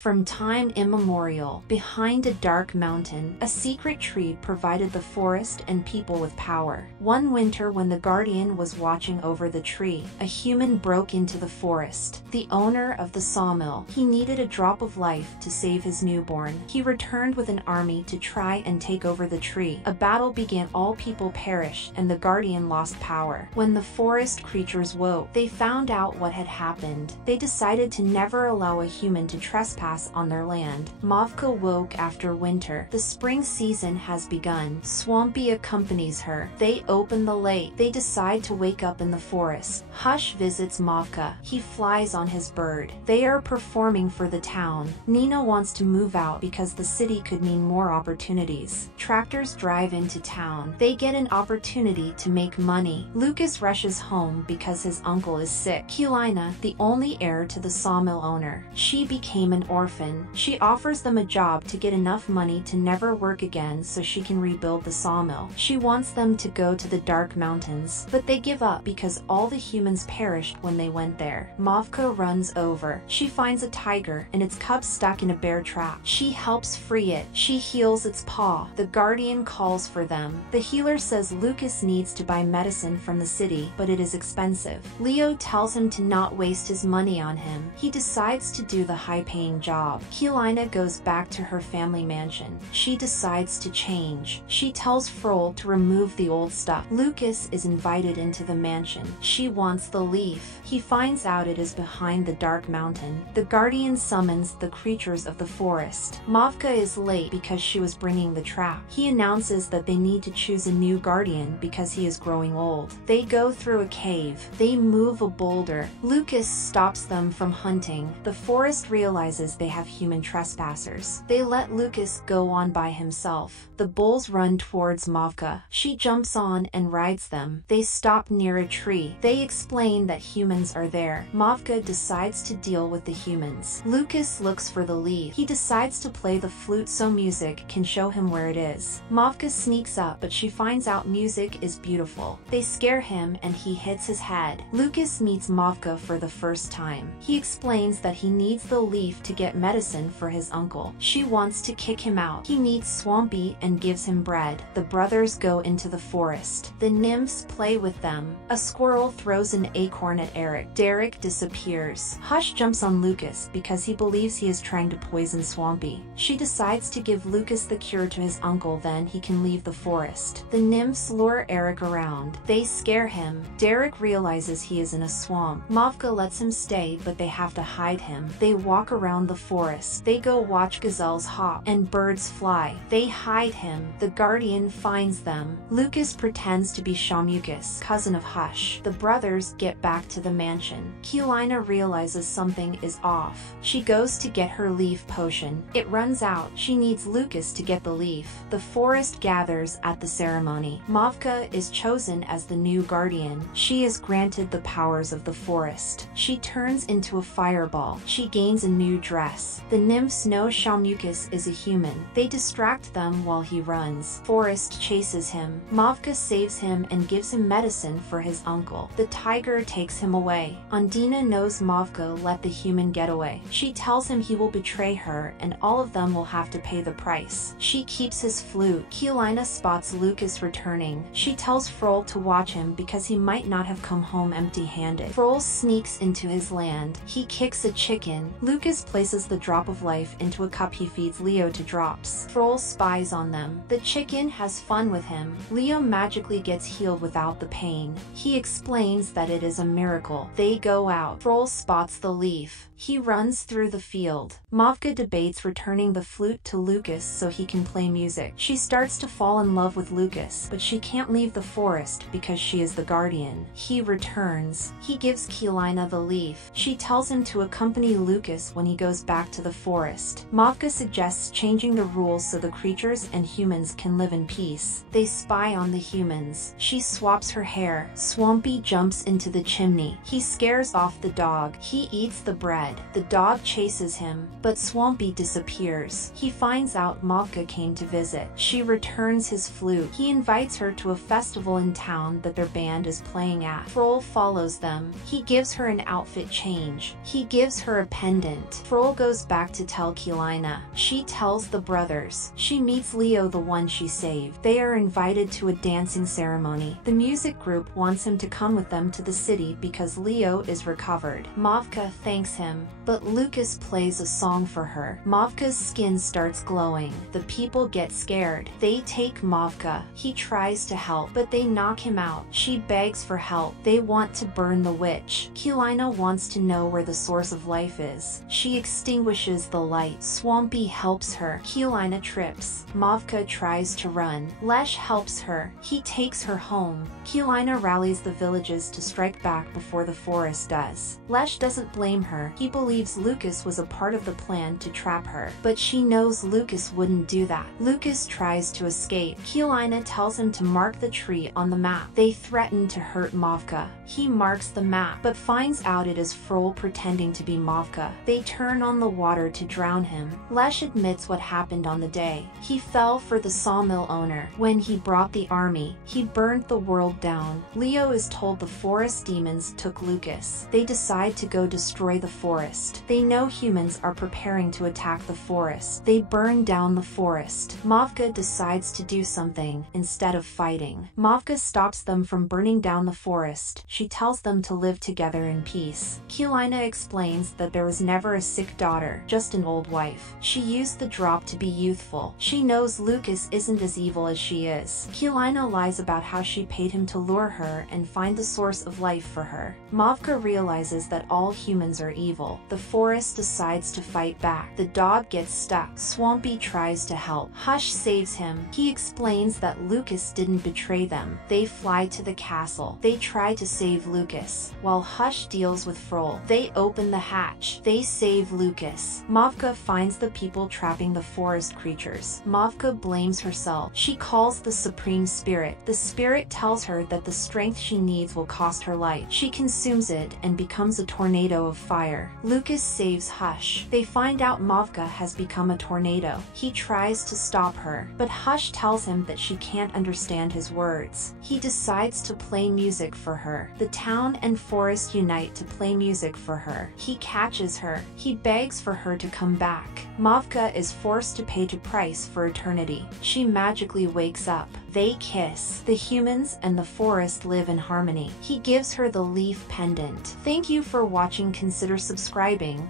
From time immemorial, behind a dark mountain, a secret tree provided the forest and people with power. One winter when the guardian was watching over the tree, a human broke into the forest. The owner of the sawmill, he needed a drop of life to save his newborn. He returned with an army to try and take over the tree. A battle began, all people perished, and the guardian lost power. When the forest creatures woke, they found out what had happened. They decided to never allow a human to trespass on their land. Mavka woke after winter. The spring season has begun. Swampy accompanies her. They open the lake. They decide to wake up in the forest. Hush visits Mavka. He flies on his bird. They are performing for the town. Nina wants to move out because the city could mean more opportunities. Tractors drive into town. They get an opportunity to make money. Lucas rushes home because his uncle is sick. Helena, the only heir to the sawmill owner. She became an orphan. She offers them a job to get enough money to never work again so she can rebuild the sawmill. She wants them to go to the dark mountains, but they give up because all the humans perished when they went there. Mavka runs over. She finds a tiger and its cub stuck in a bear trap. She helps free it. She heals its paw. The guardian calls for them. The healer says Lucas needs to buy medicine from the city, but it is expensive. Leo tells him to not waste his money on him. He decides to do the high-paying job. Helena goes back to her family mansion. She decides to change. She tells Frol to remove the old stuff. Lucas is invited into the mansion. She wants the leaf. He finds out it is behind the dark mountain. The guardian summons the creatures of the forest. Mavka is late because she was bringing the trap. He announces that they need to choose a new guardian because he is growing old. They go through a cave. They move a boulder. Lucas stops them from hunting. The forest realizes they have human trespassers. They let Lucas go on by himself. The bulls run towards Mavka. She jumps on and rides them. They stop near a tree. They explain that humans are there. Mavka decides to deal with the humans. Lucas looks for the leaf. He decides to play the flute so music can show him where it is. Mavka sneaks up, but she finds out music is beautiful. They scare him and he hits his head. Lucas meets Mavka for the first time. He explains that he needs the leaf to get medicine for his uncle. She wants to kick him out. He meets Swampy and gives him bread. The brothers go into the forest. The nymphs play with them. A squirrel throws an acorn at Eric. Derek disappears. Hush jumps on Lucas because he believes he is trying to poison Swampy. She decides to give Lucas the cure to his uncle, then he can leave the forest. The nymphs lure Eric around. They scare him. Derek realizes he is in a swamp. Mavka lets him stay, but they have to hide him. They walk around the forest. They go watch gazelles hop and birds fly. They hide him. The guardian finds them. Lucas pretends to be Shamukas, cousin of Hush. The brothers get back to the mansion. Helena realizes something is off. She goes to get her leaf potion. It runs out. She needs Lucas to get the leaf. The forest gathers at the ceremony. Mavka is chosen as the new guardian. She is granted the powers of the forest. She turns into a fireball. She gains a new dress. The nymphs know Shamukas is a human. They distract them while he runs. Forest chases him. Mavka saves him and gives him medicine for his uncle. The tiger takes him away. Undina knows Mavka let the human get away. She tells him he will betray her and all of them will have to pay the price. She keeps his flute. Helena spots Lucas returning. She tells Frol to watch him because he might not have come home empty-handed. Frol sneaks into his land. He kicks a chicken. Lucas places the drop of life into a cup. He feeds Leo to drops. Frol spies on them. The chicken has fun with him. Leo magically gets healed without the pain. He explains that it is a miracle. They go out. Frol spots the leaf. He runs through the field. Mavka debates returning the flute to Lucas so he can play music. She starts to fall in love with Lucas, but she can't leave the forest because she is the guardian. He returns. He gives Helena the leaf. She tells him to accompany Lucas when he goes back to the forest. Mavka suggests changing the rules so the creatures and humans can live in peace. They spy on the humans. She swaps her hair. Swampy jumps into the chimney. He scares off the dog. He eats the bread. ahead. The dog chases him, but Swampy disappears. He finds out Mavka came to visit. She returns his flute. He invites her to a festival in town that their band is playing at. Frol follows them. He gives her an outfit change. He gives her a pendant. Frol goes back to tell Kelina. She tells the brothers. She meets Leo, the one she saved. They are invited to a dancing ceremony. The music group wants him to come with them to the city because Leo is recovered. Mavka thanks him, but Lucas plays a song for her. Mavka's skin starts glowing. The people get scared. They take Mavka. He tries to help, but they knock him out. She begs for help. They want to burn the witch. Kelina wants to know where the source of life is. She extinguishes the light. Swampy helps her. Kelina trips. Mavka tries to run. Lesh helps her. He takes her home. Kelina rallies the villages to strike back before the forest does. Lesh doesn't blame her. He believes Lucas was a part of the plan to trap her, but she knows Lucas wouldn't do that. Lucas tries to escape. Kelina tells him to mark the tree on the map. They threaten to hurt Mavka. He marks the map, but finds out it is Frol pretending to be Mavka. They turn on the water to drown him. Lesh admits what happened on the day. He fell for the sawmill owner. When he brought the army, he burned the world down. Leo is told the forest demons took Lucas. They decide to go destroy the forest. They know humans are preparing to attack the forest. They burn down the forest. Mavka decides to do something instead of fighting. Mavka stops them from burning down the forest. She tells them to live together in peace. Kelina explains that there was never a sick daughter, just an old wife. She used the drop to be youthful. She knows Lucas isn't as evil as she is. Kelina lies about how she paid him to lure her and find the source of life for her. Mavka realizes that all humans are evil. The forest decides to fight back. The dog gets stuck. Swampy tries to help. Hush saves him. He explains that Lucas didn't betray them. They fly to the castle. They try to save Lucas. While Hush deals with Frol, they open the hatch. They save Lucas. Mavka finds the people trapping the forest creatures. Mavka blames herself. She calls the Supreme Spirit. The spirit tells her that the strength she needs will cost her life. She consumes it and becomes a tornado of fire. Lucas saves Hush. They find out Mavka has become a tornado. He tries to stop her, but Hush tells him that she can't understand his words. He decides to play music for her. The town and forest unite to play music for her. He catches her. He begs for her to come back. Mavka is forced to pay the price for eternity. She magically wakes up. They kiss. The humans and the forest live in harmony. He gives her the leaf pendant. Thank you for watching. Consider subscribing.